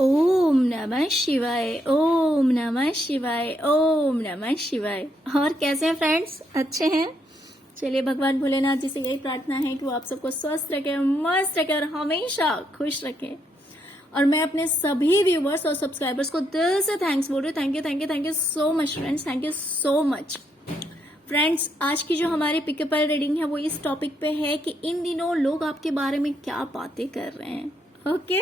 ओम नमः शिवाय, ओम नमः शिवाय, ओम नमः शिवाय। और कैसे हैं फ्रेंड्स? अच्छे हैं? चलिए, भगवान भोलेनाथ जी से यही प्रार्थना है कि वो आप सबको स्वस्थ रखे, मस्त रखे और हमेशा खुश रखे। और मैं अपने सभी व्यूवर्स और सब्सक्राइबर्स को दिल से थैंक्स बोल रही हूँ। Thank you, thank you, thank you so much friends, thank you so much. Friends, आज की जो हमारी पिकअप रीडिंग है वो इस टॉपिक पे है कि इन दिनों लोग आपके बारे में क्या बातें कर रहे हैं। ओके,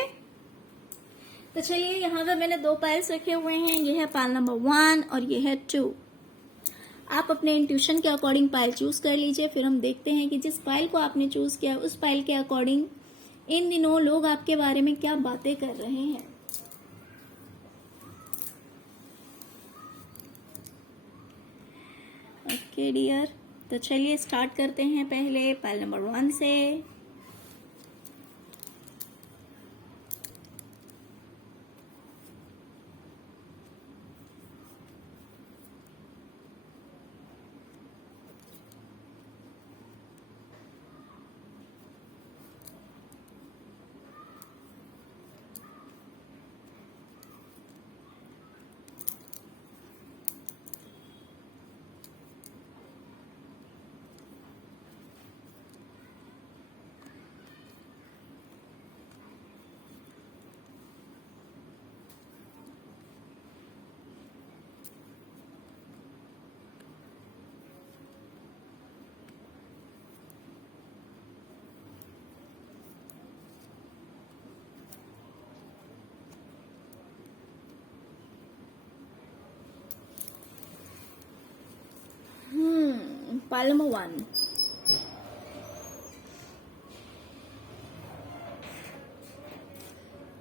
तो चलिए, यहाँ पे मैंने 2 पाइल्स रखे हुए हैं। ये है पाइल नंबर 1 और ये है 2। आप अपने इंट्यूशन के अकॉर्डिंग पाइल चूज कर लीजिए। फिर हम देखते हैं कि जिस पाइल को आपने चूज किया उस पाइल के अकॉर्डिंग इन दिनों लोग आपके बारे में क्या बातें कर रहे हैं। ओके डियर, तो चलिए स्टार्ट करते हैं पहले पाइल नंबर 1 से। Pile number 1।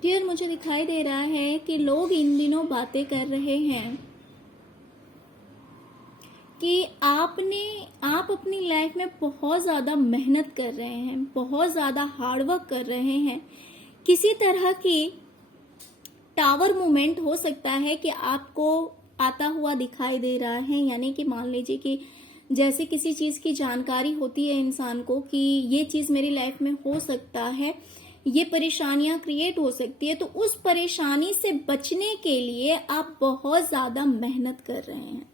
डियर, मुझे दिखाई दे रहा है कि लोग इन दिनों बातें कर रहे हैं कि आप अपनी लाइफ में बहुत ज़्यादा मेहनत कर रहे हैं, बहुत ज़्यादा हार्डवर्क कर रहे हैं। किसी तरह की टावर मूवमेंट हो सकता है कि आपको आता हुआ दिखाई दे रहा है। यानी कि मान लीजिए कि जैसे किसी चीज़ की जानकारी होती है इंसान को कि ये चीज़ मेरी लाइफ में हो सकता है, ये परेशानियां क्रिएट हो सकती है, तो उस परेशानी से बचने के लिए आप बहुत ज़्यादा मेहनत कर रहे हैं,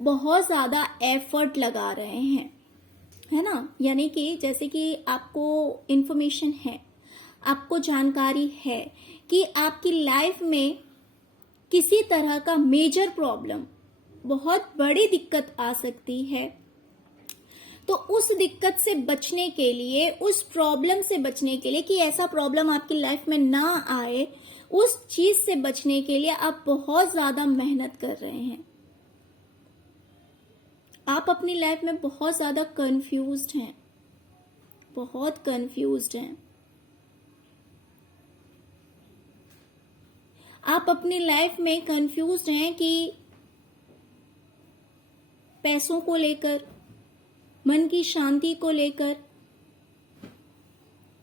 बहुत ज़्यादा एफर्ट लगा रहे हैं, है ना। यानी कि जैसे कि आपको इंफॉर्मेशन है, आपको जानकारी है कि आपकी लाइफ में किसी तरह का मेजर प्रॉब्लम, बहुत बड़ी दिक्कत आ सकती है। तो उस दिक्कत से बचने के लिए, उस प्रॉब्लम से बचने के लिए कि ऐसा प्रॉब्लम आपकी लाइफ में ना आए, उस चीज से बचने के लिए आप बहुत ज्यादा मेहनत कर रहे हैं। आप अपनी लाइफ में बहुत ज्यादा कंफ्यूज्ड हैं, बहुत कंफ्यूज्ड हैं। आप अपनी लाइफ में कंफ्यूज्ड हैं कि पैसों को लेकर, मन की शांति को लेकर,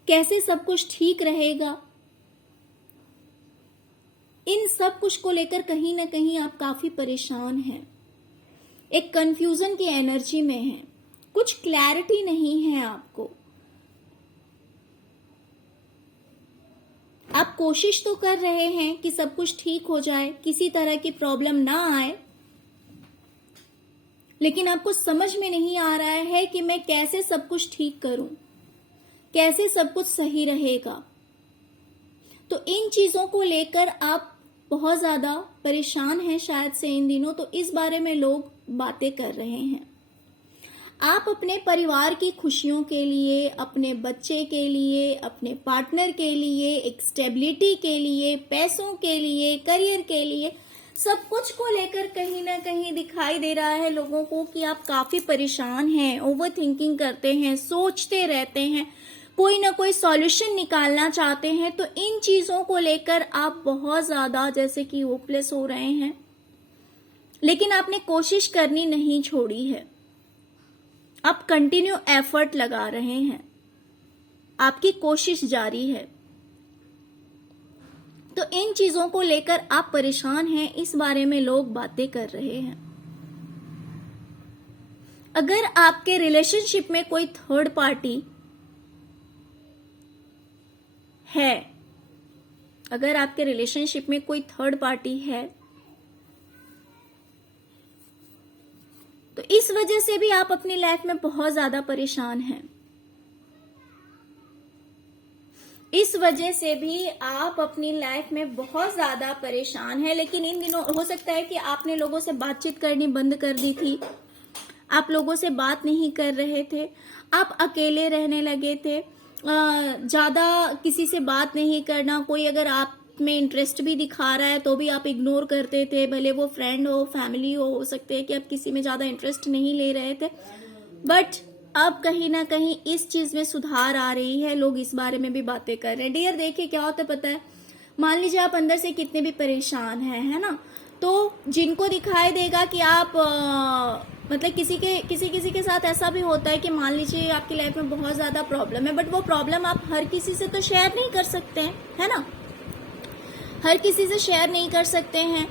कैसे सब कुछ ठीक रहेगा, इन सब कुछ को लेकर कहीं ना कहीं आप काफी परेशान हैं, एक कंफ्यूजन की एनर्जी में हैं, कुछ क्लैरिटी नहीं है आपको। आप कोशिश तो कर रहे हैं कि सब कुछ ठीक हो जाए, किसी तरह की प्रॉब्लम ना आए, लेकिन आपको समझ में नहीं आ रहा है कि मैं कैसे सब कुछ ठीक करूं, कैसे सब कुछ सही रहेगा। तो इन चीजों को लेकर आप बहुत ज्यादा परेशान हैं शायद से इन दिनों। तो इस बारे में लोग बातें कर रहे हैं। आप अपने परिवार की खुशियों के लिए, अपने बच्चे के लिए, अपने पार्टनर के लिए, एक स्टेबिलिटी के लिए, पैसों के लिए, करियर के लिए, सब कुछ को लेकर कहीं ना कहीं दिखाई दे रहा है लोगों को कि आप काफी परेशान हैं, ओवर थिंकिंग करते हैं, सोचते रहते हैं, कोई ना कोई सॉल्यूशन निकालना चाहते हैं। तो इन चीजों को लेकर आप बहुत ज्यादा जैसे कि होपलेस हो रहे हैं, लेकिन आपने कोशिश करनी नहीं छोड़ी है। आप कंटिन्यू एफर्ट लगा रहे हैं, आपकी कोशिश जारी है। तो इन चीजों को लेकर आप परेशान हैं, इस बारे में लोग बातें कर रहे हैं। अगर आपके रिलेशनशिप में कोई थर्ड पार्टी है अगर आपके रिलेशनशिप में कोई थर्ड पार्टी है तो इस वजह से भी आप अपनी लाइफ में बहुत ज्यादा परेशान हैं। इस वजह से भी आप अपनी लाइफ में बहुत ज्यादा परेशान हैं। लेकिन इन दिनों हो सकता है कि आपने लोगों से बातचीत करनी बंद कर दी थी, आप लोगों से बात नहीं कर रहे थे, आप अकेले रहने लगे थे, ज्यादा किसी से बात नहीं करना, कोई अगर आप में इंटरेस्ट भी दिखा रहा है तो भी आप इग्नोर करते थे, भले वो फ्रेंड हो, फैमिली हो सकते है कि आप किसी में ज्यादा इंटरेस्ट नहीं ले रहे थे। बट अब कहीं ना कहीं इस चीज में सुधार आ रही है, लोग इस बारे में भी बातें कर रहे हैं। डियर देखिए क्या होता है पता है, मान लीजिए आप अंदर से कितने भी परेशान हैं, है ना, तो जिनको दिखाई देगा कि आप मतलब किसी के साथ ऐसा भी होता है कि मान लीजिए आपकी लाइफ में बहुत ज्यादा प्रॉब्लम है, बट वो प्रॉब्लम आप हर किसी से तो शेयर नहीं कर सकते हैं, है ना, हर किसी से शेयर नहीं कर सकते हैं।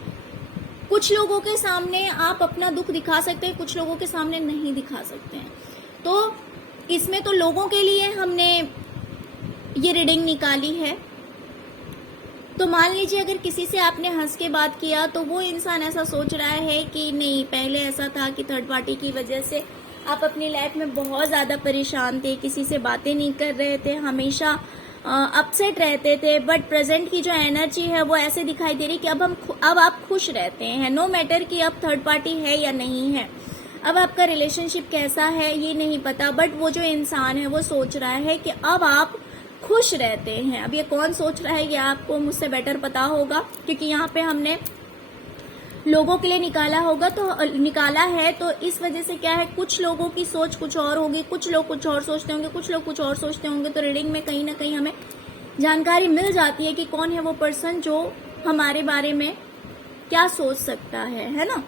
कुछ लोगों के सामने आप अपना दुख दिखा सकते हैं, कुछ लोगों के सामने नहीं दिखा सकते हैं। तो इसमें तो लोगों के लिए हमने ये रीडिंग निकाली है। तो मान लीजिए अगर किसी से आपने हंस के बात किया तो वो इंसान ऐसा सोच रहा है कि नहीं, पहले ऐसा था कि थर्ड पार्टी की वजह से आप अपनी लाइफ में बहुत ज्यादा परेशान थे, किसी से बातें नहीं कर रहे थे, हमेशा अपसेट रहते थे, बट प्रेजेंट की जो एनर्जी है वो ऐसे दिखाई दे रही कि अब आप खुश रहते हैं, नो मैटर कि अब थर्ड पार्टी है या नहीं है, अब आपका रिलेशनशिप कैसा है ये नहीं पता, बट वो जो इंसान है वो सोच रहा है कि अब आप खुश रहते हैं। अब ये कौन सोच रहा है ये आपको मुझसे बेटर पता होगा, क्योंकि यहाँ पे हमने लोगों के लिए निकाला है, तो इस वजह से क्या है, कुछ लोगों की सोच कुछ और होगी, कुछ लोग कुछ और सोचते होंगे, कुछ लोग कुछ और सोचते होंगे। तो रीडिंग में कहीं ना कहीं हमें जानकारी मिल जाती है कि कौन है वो पर्सन जो हमारे बारे में क्या सोच सकता है ना।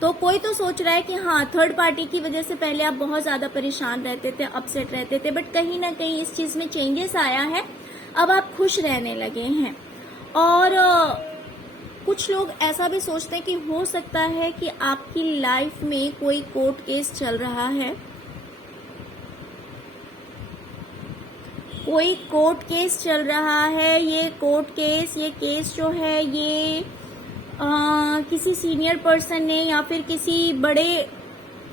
तो कोई तो सोच रहा है कि हाँ, थर्ड पार्टी की वजह से पहले आप बहुत ज्यादा परेशान रहते थे, अपसेट रहते थे, बट कहीं ना कहीं इस चीज में चेंजेस आया है, अब आप खुश रहने लगे हैं। और कुछ लोग ऐसा भी सोचते हैं कि हो सकता है कि आपकी लाइफ में कोई कोर्ट केस चल रहा है, कोई कोर्ट केस चल रहा है। ये केस जो है ये किसी सीनियर पर्सन ने या फिर किसी बड़े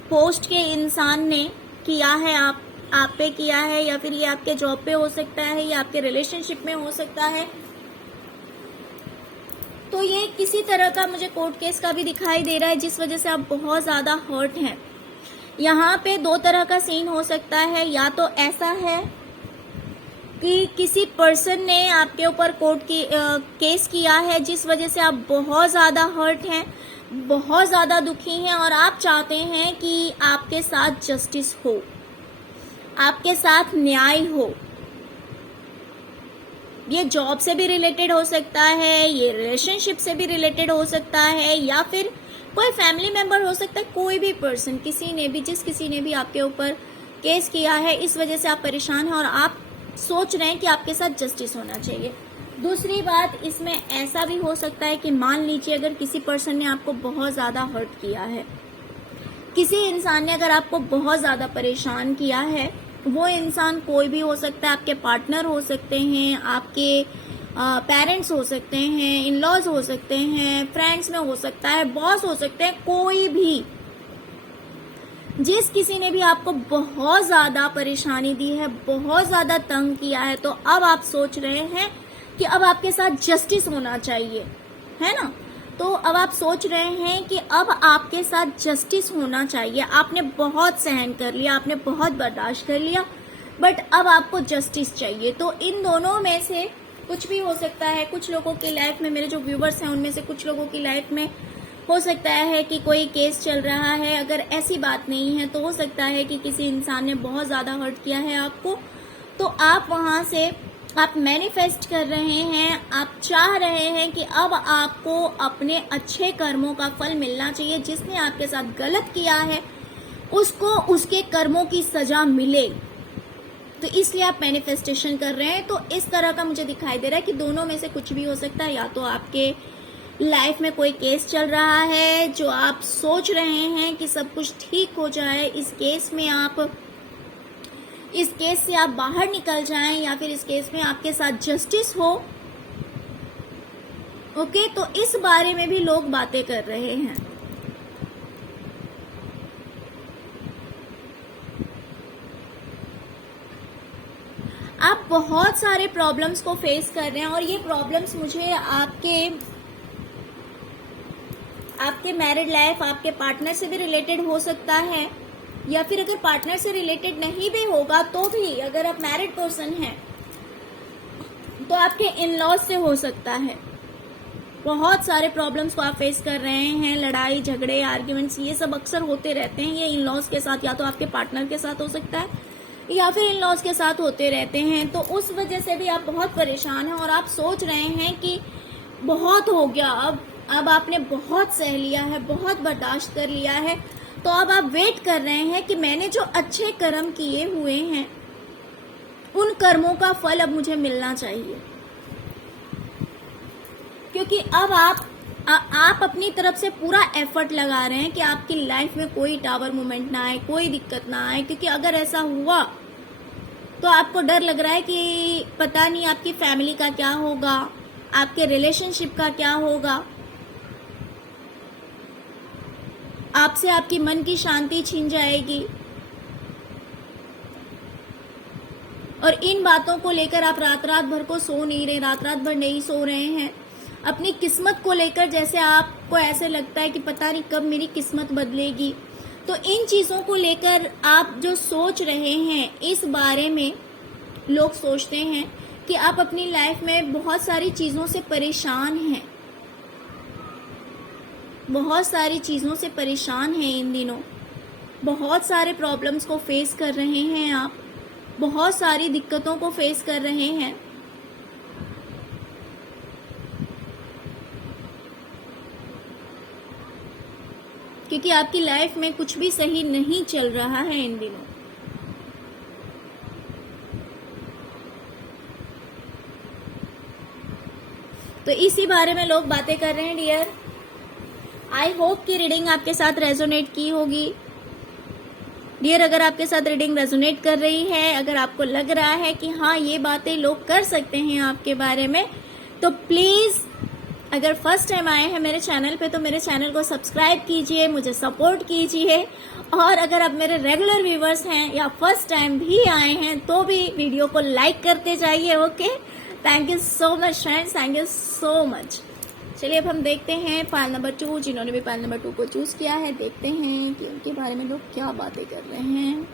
पोस्ट के इंसान ने किया है, आप पे किया है, या फिर ये आपके जॉब पे हो सकता है, या आपके रिलेशनशिप में हो सकता है। तो ये किसी तरह का मुझे कोर्ट केस का भी दिखाई दे रहा है, जिस वजह से आप बहुत ज्यादा हर्ट हैं। यहाँ पे दो तरह का सीन हो सकता है, या तो ऐसा है कि किसी पर्सन ने आपके ऊपर कोर्ट की केस किया है, जिस वजह से आप बहुत ज्यादा हर्ट हैं, बहुत ज्यादा दुखी हैं, और आप चाहते हैं कि आपके साथ जस्टिस हो, आपके साथ न्याय हो। ये जॉब से भी रिलेटेड हो सकता है, ये रिलेशनशिप से भी रिलेटेड हो सकता है, या फिर कोई फैमिली मेंबर हो सकता है, कोई भी पर्सन, किसी ने भी आपके ऊपर केस किया है, इस वजह से आप परेशान हैं और आप सोच रहे हैं कि आपके साथ जस्टिस होना चाहिए। दूसरी बात इसमें ऐसा भी हो सकता है कि मान लीजिए अगर किसी पर्सन ने आपको बहुत ज्यादा हर्ट किया है, किसी इंसान ने अगर आपको बहुत ज्यादा परेशान किया है, वो इंसान कोई भी हो सकता है, आपके पार्टनर हो सकते हैं, आपके पेरेंट्स हो सकते हैं, इन लॉज हो सकते हैं, फ्रेंड्स में हो सकता है, बॉस हो सकते हैं, कोई भी, जिस किसी ने भी आपको बहुत ज्यादा परेशानी दी है, बहुत ज्यादा तंग किया है, तो अब आप सोच रहे हैं कि अब आपके साथ जस्टिस होना चाहिए, है ना। तो अब आप सोच रहे हैं कि अब आपके साथ जस्टिस होना चाहिए। आपने बहुत सहन कर लिया, आपने बहुत बर्दाश्त कर लिया, बट अब आपको जस्टिस चाहिए। तो इन दोनों में से कुछ भी हो सकता है। कुछ लोगों की लाइफ में, मेरे जो व्यूवर्स हैं उनमें से कुछ लोगों की लाइफ में हो सकता है कि कोई केस चल रहा है। अगर ऐसी बात नहीं है तो हो सकता है कि किसी इंसान ने बहुत ज्यादा हर्ट किया है आपको, तो आप वहां से आप मैनिफेस्ट कर रहे हैं, आप चाह रहे हैं कि अब आपको अपने अच्छे कर्मों का फल मिलना चाहिए। जिसने आपके साथ गलत किया है उसको उसके कर्मों की सजा मिले, तो इसलिए आप मैनिफेस्टेशन कर रहे हैं। तो इस तरह का मुझे दिखाई दे रहा है कि दोनों में से कुछ भी हो सकता है। या तो आपके लाइफ में कोई केस चल रहा है जो आप सोच रहे हैं कि सब कुछ ठीक हो जाए, इस केस से आप बाहर निकल जाएं, या फिर इस केस में आपके साथ जस्टिस हो, ओके, तो इस बारे में भी लोग बातें कर रहे हैं। आप बहुत सारे प्रॉब्लम्स को फेस कर रहे हैं और ये प्रॉब्लम्स मुझे आपके मैरिड लाइफ, आपके पार्टनर से भी रिलेटेड हो सकता है, या फिर अगर पार्टनर से रिलेटेड नहीं भी होगा तो भी अगर आप मैरिड पर्सन हैं तो आपके इन लॉज से हो सकता है। बहुत सारे प्रॉब्लम्स को आप फेस कर रहे हैं, लड़ाई झगड़े आर्ग्यूमेंट्स ये सब अक्सर होते रहते हैं। ये इन लॉज के साथ, या तो आपके पार्टनर के साथ हो सकता है या फिर इन लॉज के साथ होते रहते हैं। तो उस वजह से भी आप बहुत परेशान हैं और आप सोच रहे हैं कि बहुत हो गया, अब आपने बहुत सह लिया है, बहुत बर्दाश्त कर लिया है। तो अब आप वेट कर रहे हैं कि मैंने जो अच्छे कर्म किए हुए हैं उन कर्मों का फल अब मुझे मिलना चाहिए, क्योंकि अब आप अपनी तरफ से पूरा एफर्ट लगा रहे हैं कि आपकी लाइफ में कोई टावर मूवमेंट ना आए, कोई दिक्कत ना आए। क्योंकि अगर ऐसा हुआ तो आपको डर लग रहा है कि पता नहीं आपकी फैमिली का क्या होगा, आपके रिलेशनशिप का क्या होगा, आपसे आपकी मन की शांति छीन जाएगी। और इन बातों को लेकर आप रात भर को सो नहीं रहे, रात भर नहीं सो रहे हैं। अपनी किस्मत को लेकर जैसे आपको ऐसे लगता है कि पता नहीं कब मेरी किस्मत बदलेगी। तो इन चीज़ों को लेकर आप जो सोच रहे हैं, इस बारे में लोग सोचते हैं कि आप अपनी लाइफ में बहुत सारी चीज़ों से परेशान हैं, बहुत सारी चीज़ों से परेशान हैं इन दिनों। बहुत सारे प्रॉब्लम्स को फेस कर रहे हैं आप, बहुत सारी दिक्कतों को फेस कर रहे हैं। क्योंकि आपकी लाइफ में कुछ भी सही नहीं चल रहा है इन दिनों। तो इसी बारे में लोग बातें कर रहे हैं डियर। आई होप कि रीडिंग आपके साथ रेजोनेट की होगी डियर। अगर आपके साथ रीडिंग रेजोनेट कर रही है, अगर आपको लग रहा है कि हाँ ये बातें लोग कर सकते हैं आपके बारे में, तो प्लीज अगर फर्स्ट टाइम आए हैं मेरे चैनल पे तो मेरे चैनल को सब्सक्राइब कीजिए, मुझे सपोर्ट कीजिए। और अगर आप मेरे रेगुलर व्यूवर्स हैं या फर्स्ट टाइम भी आए हैं तो भी वीडियो को लाइक करते जाइए। Okay, thank you so much friends, thank you so much. चलिए अब हम देखते हैं पाइल नंबर 2, जिन्होंने भी पाइल नंबर 2 को चूज किया है। देखते हैं कि उनके बारे में लोग क्या बातें कर रहे हैं।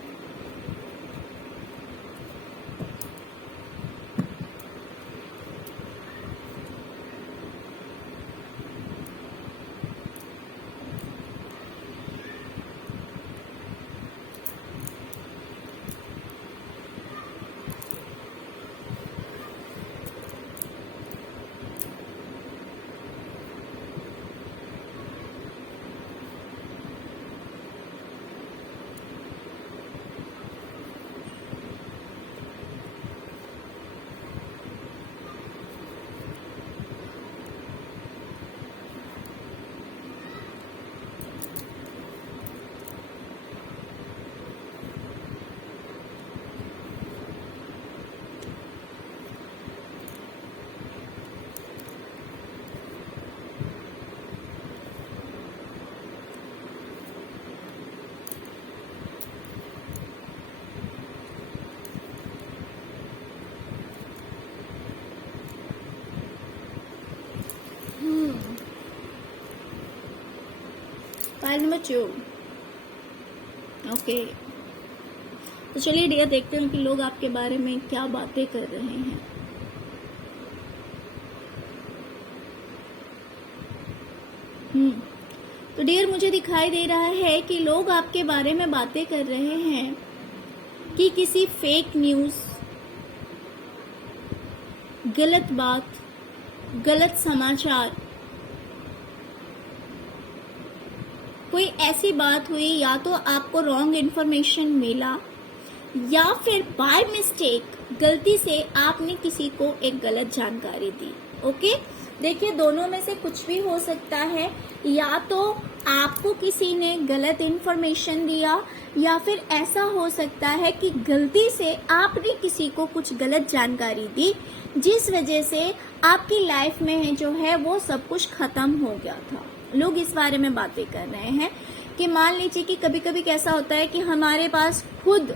Pile number 2। ओके, तो चलिए डियर देखते हैं कि लोग आपके बारे में क्या बातें कर रहे हैं। तो डियर मुझे दिखाई दे रहा है कि लोग आपके बारे में बातें कर रहे हैं कि किसी फेक न्यूज़, गलत बात, गलत समाचार, कोई ऐसी बात हुई, या तो आपको रॉन्ग इन्फॉर्मेशन मिला, या फिर बाय मिस्टेक गलती से आपने किसी को एक गलत जानकारी दी। ओके, देखिए दोनों में से कुछ भी हो सकता है, या तो आपको किसी ने गलत इन्फॉर्मेशन दिया, या फिर ऐसा हो सकता है कि गलती से आपने किसी को कुछ गलत जानकारी दी, जिस वजह से आपकी लाइफ में जो है वो सब कुछ खत्म हो गया था। लोग इस बारे में बातें कर रहे हैं कि मान लीजिए कि कभी कभी कैसा होता है कि हमारे पास खुद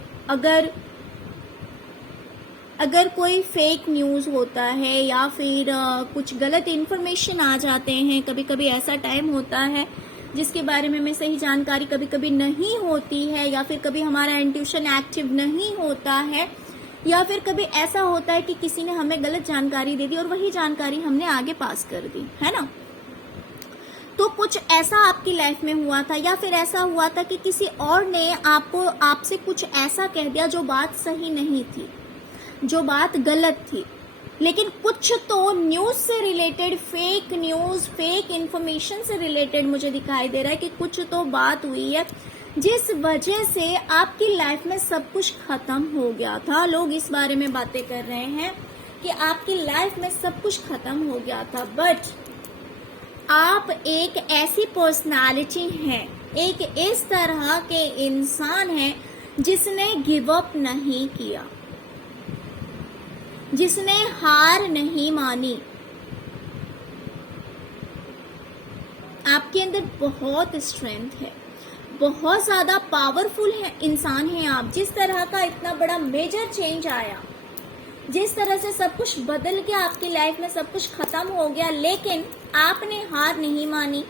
अगर कोई फेक न्यूज़ होता है या फिर कुछ गलत इन्फॉर्मेशन आ जाते हैं, कभी कभी ऐसा टाइम होता है जिसके बारे में हमें सही जानकारी कभी कभी नहीं होती है, या फिर कभी हमारा इंट्यूशन एक्टिव नहीं होता है, या फिर कभी ऐसा होता है कि किसी ने हमें गलत जानकारी दे दी और वही जानकारी हमने आगे पास कर दी, है ना। तो कुछ ऐसा आपकी लाइफ में हुआ था, या फिर ऐसा हुआ था कि किसी और ने आपसे कुछ ऐसा कह दिया जो बात सही नहीं थी, जो बात गलत थी, लेकिन कुछ तो न्यूज से related, fake news, fake information से रिलेटेड मुझे दिखाई दे रहा है कि कुछ तो बात हुई है जिस वजह से आपकी लाइफ में सब कुछ खत्म हो गया था। लोग इस बारे में बातें कर रहे हैं कि आपकी लाइफ में सब कुछ खत्म हो गया था, बट आप एक ऐसी पर्सनालिटी हैं, एक इस तरह के इंसान हैं जिसने गिव अप नहीं किया, जिसने हार नहीं मानी। आपके अंदर बहुत स्ट्रेंथ है, बहुत ज्यादा पावरफुल है इंसान है आप। जिस तरह का इतना बड़ा मेजर चेंज आया, जिस तरह से सब कुछ बदल गया, आपकी लाइफ में सब कुछ खत्म हो गया, लेकिन आपने हार नहीं मानी,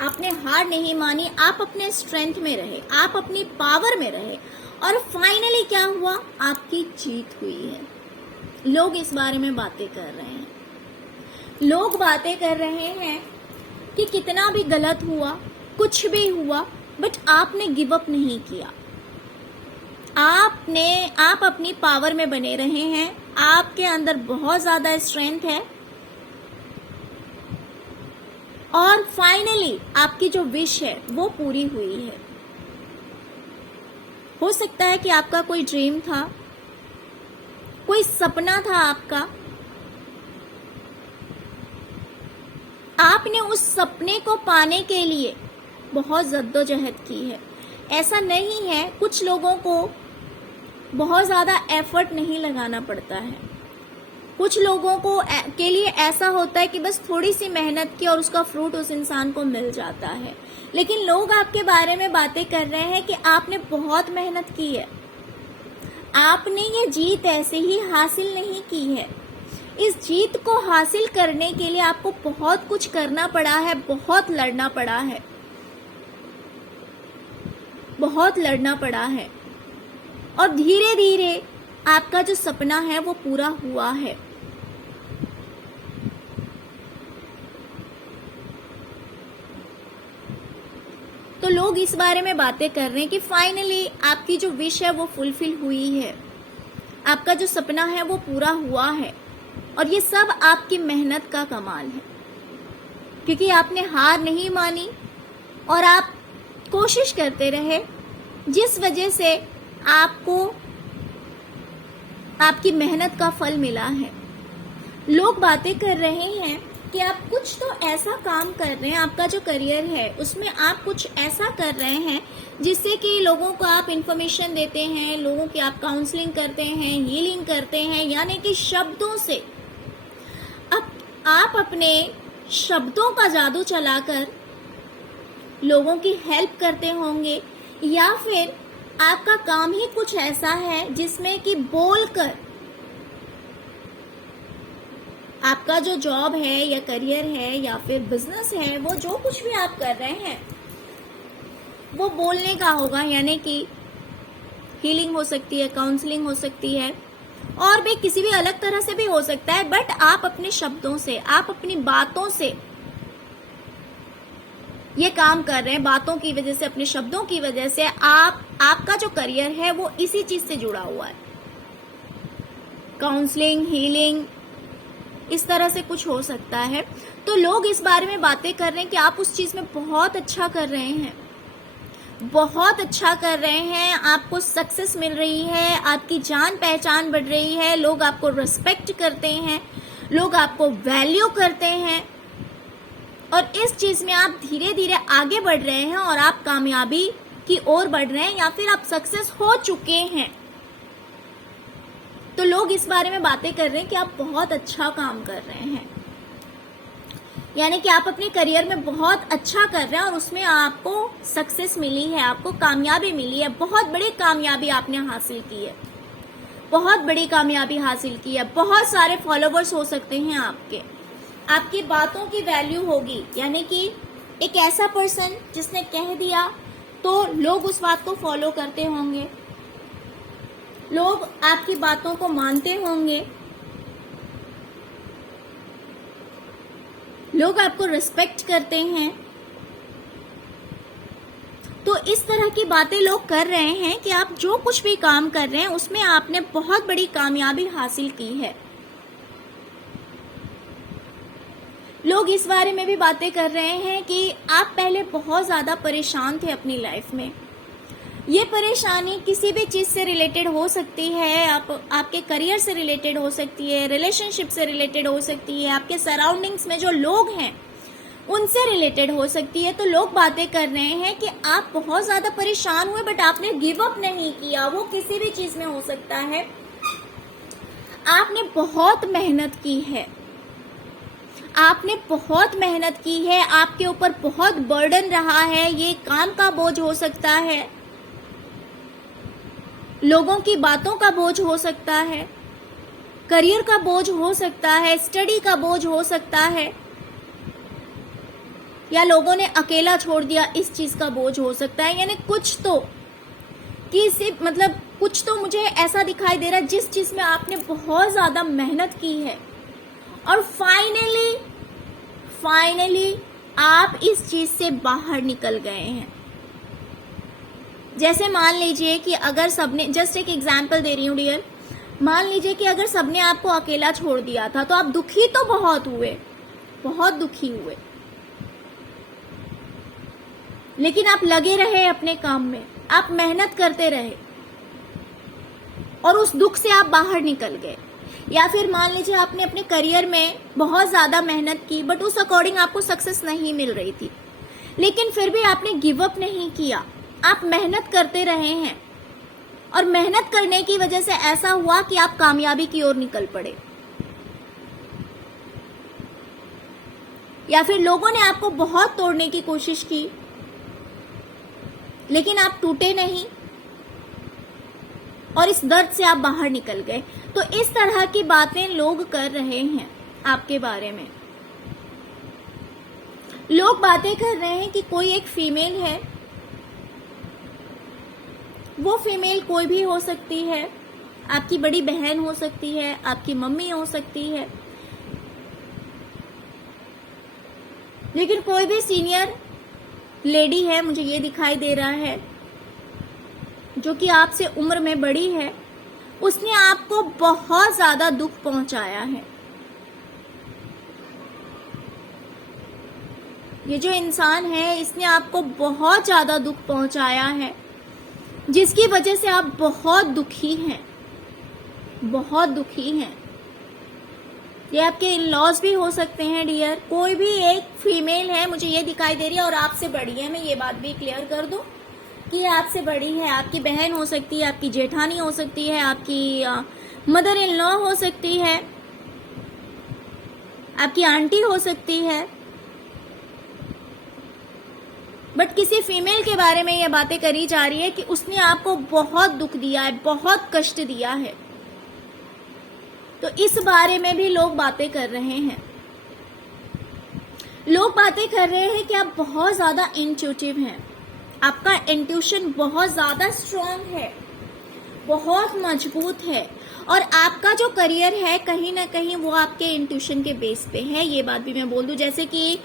आपने हार नहीं मानी, आप अपने स्ट्रेंथ में रहे, आप अपनी पावर में रहे, और फाइनली क्या हुआ, आपकी जीत हुई है। लोग इस बारे में बातें कर रहे हैं, लोग बातें कर रहे हैं कि कितना भी गलत हुआ, कुछ भी हुआ, बट आपने गिव अप नहीं किया, आप अपनी पावर में बने रहे हैं, आपके अंदर बहुत ज्यादा स्ट्रेंथ है, और फाइनली आपकी जो विश है वो पूरी हुई है। हो सकता है कि आपका कोई ड्रीम था, कोई सपना था आपका, आपने उस सपने को पाने के लिए बहुत जद्दोजहद की है। ऐसा नहीं है, कुछ लोगों को बहुत ज़्यादा एफर्ट नहीं लगाना पड़ता है, कुछ लोगों को के लिए ऐसा होता है कि बस थोड़ी सी मेहनत की और उसका फ्रूट उस इंसान को मिल जाता है। लेकिन लोग आपके बारे में बातें कर रहे हैं कि आपने बहुत मेहनत की है, आपने ये जीत ऐसे ही हासिल नहीं की है। इस जीत को हासिल करने के लिए आपको बहुत कुछ करना पड़ा है, बहुत लड़ना पड़ा है, बहुत लड़ना पड़ा है, और धीरे धीरे आपका जो सपना है वो पूरा हुआ है। तो लोग इस बारे में बातें कर रहे हैं कि फाइनली आपकी जो विश है वो फुलफिल हुई है, आपका जो सपना है वो पूरा हुआ है, और ये सब आपकी मेहनत का कमाल है, क्योंकि आपने हार नहीं मानी और आप कोशिश करते रहे, जिस वजह से आपको आपकी मेहनत का फल मिला है। लोग बातें कर रहे हैं कि आप कुछ तो ऐसा काम कर रहे हैं, आपका जो करियर है उसमें आप कुछ ऐसा कर रहे हैं जिससे कि लोगों को आप इंफॉर्मेशन देते हैं, लोगों की आप काउंसलिंग करते हैं, हीलिंग करते हैं, यानी कि शब्दों से अब आप अपने शब्दों का जादू चलाकर लोगों की हेल्प करते होंगे, या फिर आपका काम ही कुछ ऐसा है जिसमें कि बोलकर आपका जो जॉब है या करियर है या फिर बिजनेस है, वो जो कुछ भी आप कर रहे हैं वो बोलने का होगा, यानी कि हीलिंग हो सकती है, काउंसलिंग हो सकती है, और भी किसी भी अलग तरह से भी हो सकता है, बट आप अपने शब्दों से, आप अपनी बातों से ये काम कर रहे हैं, बातों की वजह से, अपने शब्दों की वजह से आपका जो करियर है वो इसी चीज से जुड़ा हुआ है। काउंसलिंग, हीलिंग, इस तरह से कुछ हो सकता है। तो लोग इस बारे में बातें कर रहे हैं कि आप उस चीज में बहुत अच्छा कर रहे हैं, बहुत अच्छा कर रहे हैं, आपको सक्सेस मिल रही है, आपकी जान पहचान बढ़ रही है, लोग आपको रिस्पेक्ट करते हैं, लोग आपको वैल्यू करते हैं, और इस चीज में आप धीरे धीरे आगे बढ़ रहे हैं और आप कामयाबी की ओर बढ़ रहे हैं या फिर आप सक्सेस हो चुके हैं। तो लोग इस बारे में बातें कर रहे हैं कि आप बहुत अच्छा काम कर रहे हैं, यानी कि आप अपने करियर में बहुत अच्छा कर रहे हैं और उसमें आपको सक्सेस मिली है, आपको कामयाबी मिली है, बहुत बड़ी कामयाबी आपने हासिल की है, बहुत बड़ी कामयाबी हासिल की है। बहुत सारे फॉलोवर्स हो सकते हैं आपके, आपकी बातों की वैल्यू होगी, यानी कि एक ऐसा पर्सन जिसने कह दिया तो लोग उस बात को फॉलो करते होंगे, लोग आपकी बातों को मानते होंगे, लोग आपको रिस्पेक्ट करते हैं। तो इस तरह की बातें लोग कर रहे हैं कि आप जो कुछ भी काम कर रहे हैं उसमें आपने बहुत बड़ी कामयाबी हासिल की है। लोग इस बारे में भी बातें कर रहे हैं कि आप पहले बहुत ज्यादा परेशान थे अपनी लाइफ में। ये परेशानी किसी भी चीज से रिलेटेड हो सकती है, आपके करियर से रिलेटेड हो सकती है, रिलेशनशिप से रिलेटेड हो सकती है, आपके सराउंडिंग्स में जो लोग हैं उनसे रिलेटेड हो सकती है। तो लोग बातें कर रहे हैं कि आप बहुत ज्यादा परेशान हुए बट आपने गिव अप नहीं किया। वो किसी भी चीज में हो सकता है, आपने बहुत मेहनत की है, आपने बहुत मेहनत की है, आपके ऊपर बहुत बर्डन रहा है। ये काम का बोझ हो सकता है, लोगों की बातों का बोझ हो सकता है, करियर का बोझ हो सकता है, स्टडी का बोझ हो सकता है, या लोगों ने अकेला छोड़ दिया इस चीज का बोझ हो सकता है। यानी कुछ तो कुछ तो मुझे ऐसा दिखाई दे रहा है जिस चीज में आपने बहुत ज्यादा मेहनत की है और फाइनली आप इस चीज से बाहर निकल गए हैं। जैसे मान लीजिए कि अगर सबने, जस्ट एक एग्जांपल दे रही हूँ डियर, मान लीजिए कि अगर सबने आपको अकेला छोड़ दिया था तो आप दुखी तो बहुत हुए, बहुत दुखी हुए, लेकिन आप लगे रहे अपने काम में, आप मेहनत करते रहे और उस दुख से आप बाहर निकल गए। या फिर मान लीजिए आपने अपने करियर में बहुत ज्यादा मेहनत की बट उस अकॉर्डिंग आपको सक्सेस नहीं मिल रही थी, लेकिन फिर भी आपने गिव अप नहीं किया, आप मेहनत करते रहे हैं और मेहनत करने की वजह से ऐसा हुआ कि आप कामयाबी की ओर निकल पड़े। या फिर लोगों ने आपको बहुत तोड़ने की कोशिश की लेकिन आप टूटे नहीं और इस दर्द से आप बाहर निकल गए। तो इस तरह की बातें लोग कर रहे हैं आपके बारे में। लोग बातें कर रहे हैं कि कोई एक फीमेल है, वो फीमेल कोई भी हो सकती है, आपकी बड़ी बहन हो सकती है, आपकी मम्मी हो सकती है, लेकिन कोई भी सीनियर लेडी है, मुझे ये दिखाई दे रहा है, जो कि आपसे उम्र में बड़ी है, उसने आपको बहुत ज्यादा दुख पहुंचाया है। ये जो इंसान है इसने आपको बहुत ज्यादा दुख पहुंचाया है, जिसकी वजह से आप बहुत दुखी हैं, बहुत दुखी हैं। ये आपके इन लॉज भी हो सकते हैं डियर। कोई भी एक फीमेल है, मुझे ये दिखाई दे रही है, और आपसे बड़ी है। मैं ये बात भी क्लियर कर दूं कि ये आपसे बड़ी है, आपकी बहन हो सकती है, आपकी जेठानी हो सकती है, आपकी मदर इन लॉ हो सकती है, आपकी आंटी हो सकती है। बट किसी फीमेल के बारे में ये बातें करी जा रही है कि उसने आपको बहुत दुख दिया है, बहुत कष्ट दिया है। तो इस बारे में भी लोग बातें कर रहे हैं। लोग बातें कर रहे हैं कि आप बहुत ज्यादा इंट्यूटिव हैं, आपका इंट्यूशन बहुत ज्यादा स्ट्रांग है, बहुत मजबूत है, और आपका जो करियर है कहीं ना कहीं वो आपके इंट्यूशन के बेस पे है। ये बात भी मैं बोल दूं, जैसे कि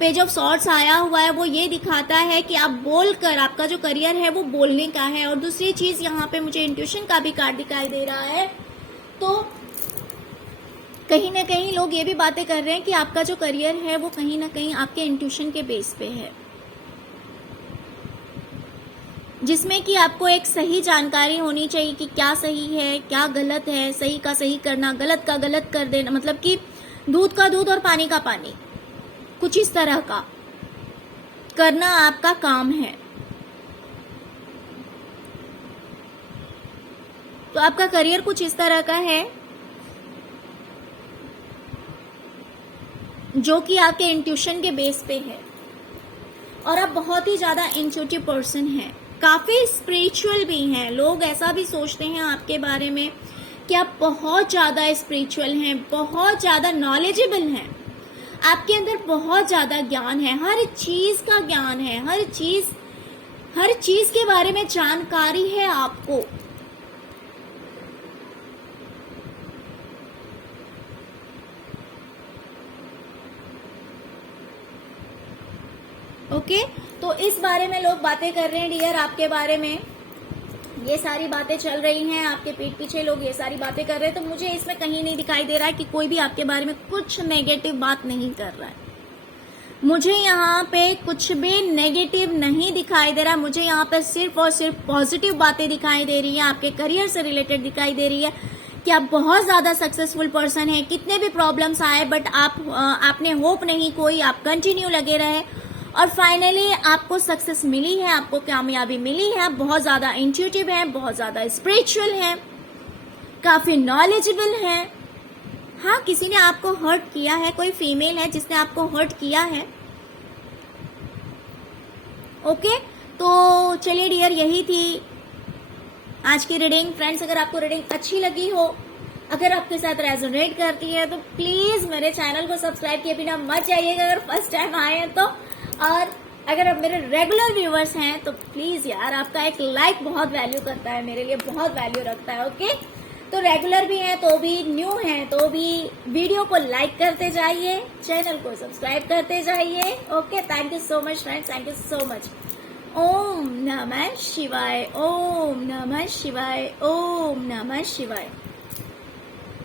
पेज ऑफ सॉर्ड्स आया हुआ है, वो ये दिखाता है कि आप बोलकर, आपका जो करियर है वो बोलने का है। और दूसरी चीज यहाँ पे मुझे इंट्यूशन का भी कार्ड दिखाई दे रहा है। तो कहीं ना कहीं लोग ये भी बातें कर रहे हैं कि आपका जो करियर है वो कहीं ना कहीं आपके इंट्यूशन के बेस पे है। जिसमें कि आपको एक सही जानकारी होनी चाहिए कि क्या सही है क्या गलत है, सही का सही करना, गलत का गलत कर देना, मतलब कि दूध का दूध और पानी का पानी, कुछ इस तरह का करना आपका काम है। तो आपका करियर कुछ इस तरह का है जो कि आपके इंट्यूशन के बेस पे है, और आप बहुत ही ज्यादा इंट्यूटिव पर्सन हैं, काफी स्पिरिचुअल भी हैं। लोग ऐसा भी सोचते हैं आपके बारे में कि आप बहुत ज्यादा स्पिरिचुअल हैं, बहुत ज्यादा नॉलेजेबल हैं, आपके अंदर बहुत ज्यादा ज्ञान है, हर चीज का ज्ञान है, हर चीज के बारे में जानकारी है आपको। ओके, तो इस बारे में लोग बातें कर रहे हैं डियर आपके बारे में, ये सारी बातें चल रही हैं आपके पीठ पीछे, लोग ये सारी बातें कर रहे हैं। तो मुझे इसमें कहीं नहीं दिखाई दे रहा है कि कोई भी आपके बारे में कुछ नेगेटिव बात नहीं कर रहा है। मुझे यहाँ पे कुछ भी नेगेटिव नहीं दिखाई दे रहा, मुझे यहाँ पे सिर्फ और सिर्फ पॉजिटिव बातें दिखाई दे रही है, आपके करियर से रिलेटेड दिखाई दे रही है कि आप बहुत ज्यादा सक्सेसफुल पर्सन हैं। कितने भी प्रॉब्लम्स आए बट आपने होप नहीं खोई, आप कंटिन्यू लगे रहे और फाइनली आपको सक्सेस मिली है, आपको कामयाबी मिली है। आप बहुत ज्यादा इंट्यूटिव हैं, बहुत ज्यादा स्पिरिचुअल हैं, काफी नॉलेजेबल हैं। हाँ, किसी ने आपको हर्ट किया है, कोई फीमेल है जिसने आपको हर्ट किया है। ओके, तो चलिए डियर, यही थी आज की रीडिंग। फ्रेंड्स, अगर आपको रीडिंग अच्छी लगी हो, अगर आपके साथ रेजोनेट करती है तो प्लीज मेरे चैनल को सब्सक्राइब किए बिना मत जाइएगा अगर फर्स्ट टाइम आए हैं तो। और अगर आप मेरे रेगुलर व्यूअर्स हैं तो प्लीज यार, आपका एक लाइक बहुत वैल्यू करता है, मेरे लिए बहुत वैल्यू रखता है। ओके, तो रेगुलर भी हैं तो भी, न्यू हैं तो भी वीडियो को लाइक करते जाइए, चैनल को सब्सक्राइब करते जाइए। Okay, thank you so much friends, thank you so much. ओम नमः शिवाय, ओम नमः शिवाय, ओम नमः शिवाय।